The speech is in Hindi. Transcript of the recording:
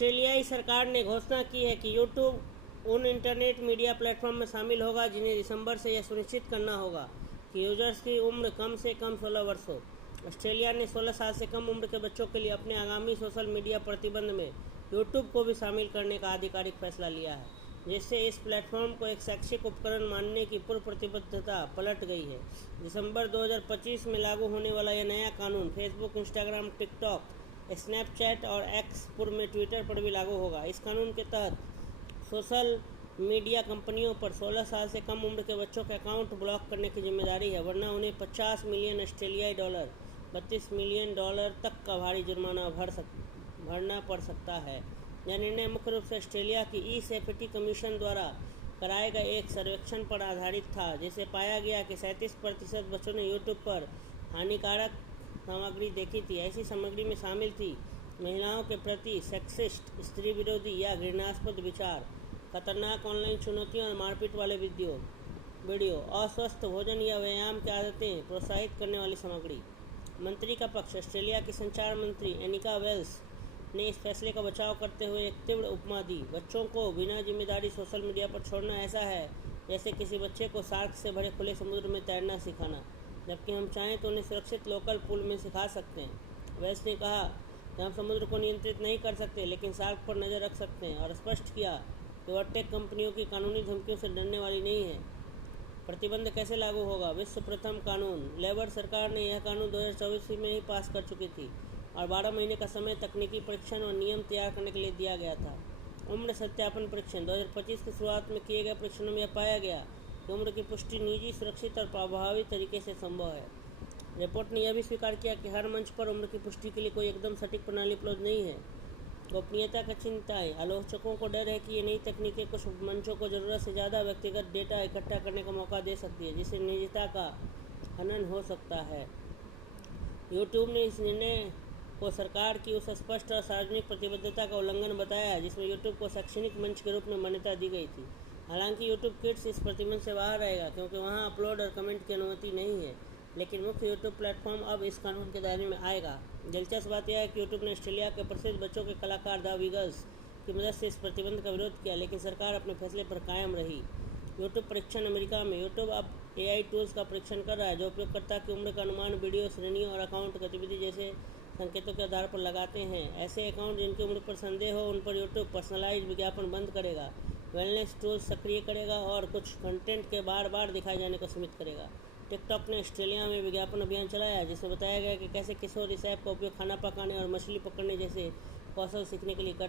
ऑस्ट्रेलियाई सरकार ने घोषणा की है कि यूट्यूब उन इंटरनेट मीडिया प्लेटफॉर्म में शामिल होगा जिन्हें दिसंबर से यह सुनिश्चित करना होगा कि यूजर्स की उम्र कम से कम 16 वर्ष हो। ऑस्ट्रेलिया ने 16 साल से कम उम्र के बच्चों के लिए अपने आगामी सोशल मीडिया प्रतिबंध में यूट्यूब को भी शामिल करने का आधिकारिक फैसला लिया है, जिससे इस प्लेटफॉर्म को एक शैक्षिक उपकरण मानने की पूर्व प्रतिबद्धता पलट गई है। दिसंबर 2025 में लागू होने वाला यह नया कानून फेसबुक, इंस्टाग्राम, टिकटॉक, स्नैपचैट और एक्स पूर्व में ट्विटर पर भी लागू होगा। इस कानून के तहत सोशल मीडिया कंपनियों पर 16 साल से कम उम्र के बच्चों के अकाउंट ब्लॉक करने की जिम्मेदारी है, वरना उन्हें 50 मिलियन ऑस्ट्रेलियाई डॉलर $32 मिलियन तक का भारी जुर्माना भरना पड़ सकता है। यह निर्णय मुख्य रूप से ऑस्ट्रेलिया की ई सेफ्टी कमीशन द्वारा कराए गए एक सर्वेक्षण पर आधारित था, जिसे पाया गया कि 37% बच्चों ने यूट्यूब पर हानिकारक सामग्री देखी थी। ऐसी सामग्री में शामिल थी महिलाओं के प्रति सेक्सिस्ट, स्त्री विरोधी या घृणास्पद विचार, खतरनाक ऑनलाइन चुनौतियों और मारपीट वाले वीडियो, अस्वस्थ भोजन या व्यायाम की आदतें प्रोत्साहित करने वाली सामग्री। मंत्री का पक्ष। ऑस्ट्रेलिया की संचार मंत्री एनिका वेल्स ने इस फैसले का बचाव करते हुए एक तीव्र उपमा दी। बच्चों को बिना जिम्मेदारी सोशल मीडिया पर छोड़ना ऐसा है जैसे किसी बच्चे को शार्क से भरे खुले समुद्र में तैरना सिखाना, जबकि हम चाहें तो उन्हें सुरक्षित लोकल पूल में सिखा सकते हैं। वेल्स ने कहा कि हम समुद्र को नियंत्रित नहीं कर सकते, लेकिन शार्क पर नज़र रख सकते हैं, और स्पष्ट किया कि वह टेक कंपनियों की कानूनी धमकियों से डरने वाली नहीं है। प्रतिबंध कैसे लागू होगा? विश्व प्रथम कानून। लेबर सरकार ने यह कानून 2024 में ही पास कर चुकी थी और 12 महीने का समय तकनीकी परीक्षण और नियम तैयार करने के लिए दिया गया था। उम्र सत्यापन परीक्षण। 2025 की शुरुआत में किए गए परीक्षणों में यह पाया गया कि उम्र की पुष्टि निजी, सुरक्षित और प्रभावी तरीके से संभव है। रिपोर्ट ने यह भी स्वीकार किया कि हर मंच पर उम्र की पुष्टि के लिए कोई एकदम सटीक प्रणाली उपलब्ध नहीं है। गोपनीयता की चिंताएं। आलोचकों को डर है कि ये नई तकनीकें कुछ मंचों को ज़रूरत से ज़्यादा व्यक्तिगत डेटा इकट्ठा करने का मौका दे सकती है, जिससे निजता का हनन हो सकता है। यूट्यूब ने इस निर्णय को सरकार की उस स्पष्ट और सार्वजनिक प्रतिबद्धता का उल्लंघन बताया जिसमें यूट्यूब को शैक्षणिक मंच के रूप में मान्यता दी गई थी। हालांकि यूट्यूब किड्स इस प्रतिबंध से बाहर रहेगा क्योंकि वहां अपलोड और कमेंट की अनुमति नहीं है, लेकिन मुख्य यूट्यूब प्लेटफॉर्म अब इस कानून के दायरे में आएगा। दिलचस्प बात यह है कि यूट्यूब ने ऑस्ट्रेलिया के प्रसिद्ध बच्चों के कलाकार द वीगल्स की मदद से इस प्रतिबंध का विरोध किया, लेकिन सरकार अपने फैसले पर कायम रही। यूट्यूब परीक्षण। अमेरिका में यूट्यूब अब AI टूल्स का परीक्षण कर रहा है जो उपयोगकर्ता की उम्र का अनुमान वीडियो श्रेणियों और अकाउंट गतिविधि जैसे संकेतों के आधार पर लगाते हैं। ऐसे अकाउंट जिनकी उम्र पर संदेह हो उन पर यूट्यूब पर्सनलाइज्ड विज्ञापन बंद करेगा, वेलनेस टूल्स सक्रिय करेगा और कुछ कंटेंट के बार बार दिखाए जाने को सीमित करेगा। टिकटॉक ने ऑस्ट्रेलिया में विज्ञापन अभियान चलाया जिसमें बताया गया कि कैसे किशोर इस ऐप का उपयोग खाना पकाने और मछली पकड़ने जैसे कौशल सीखने के लिए करते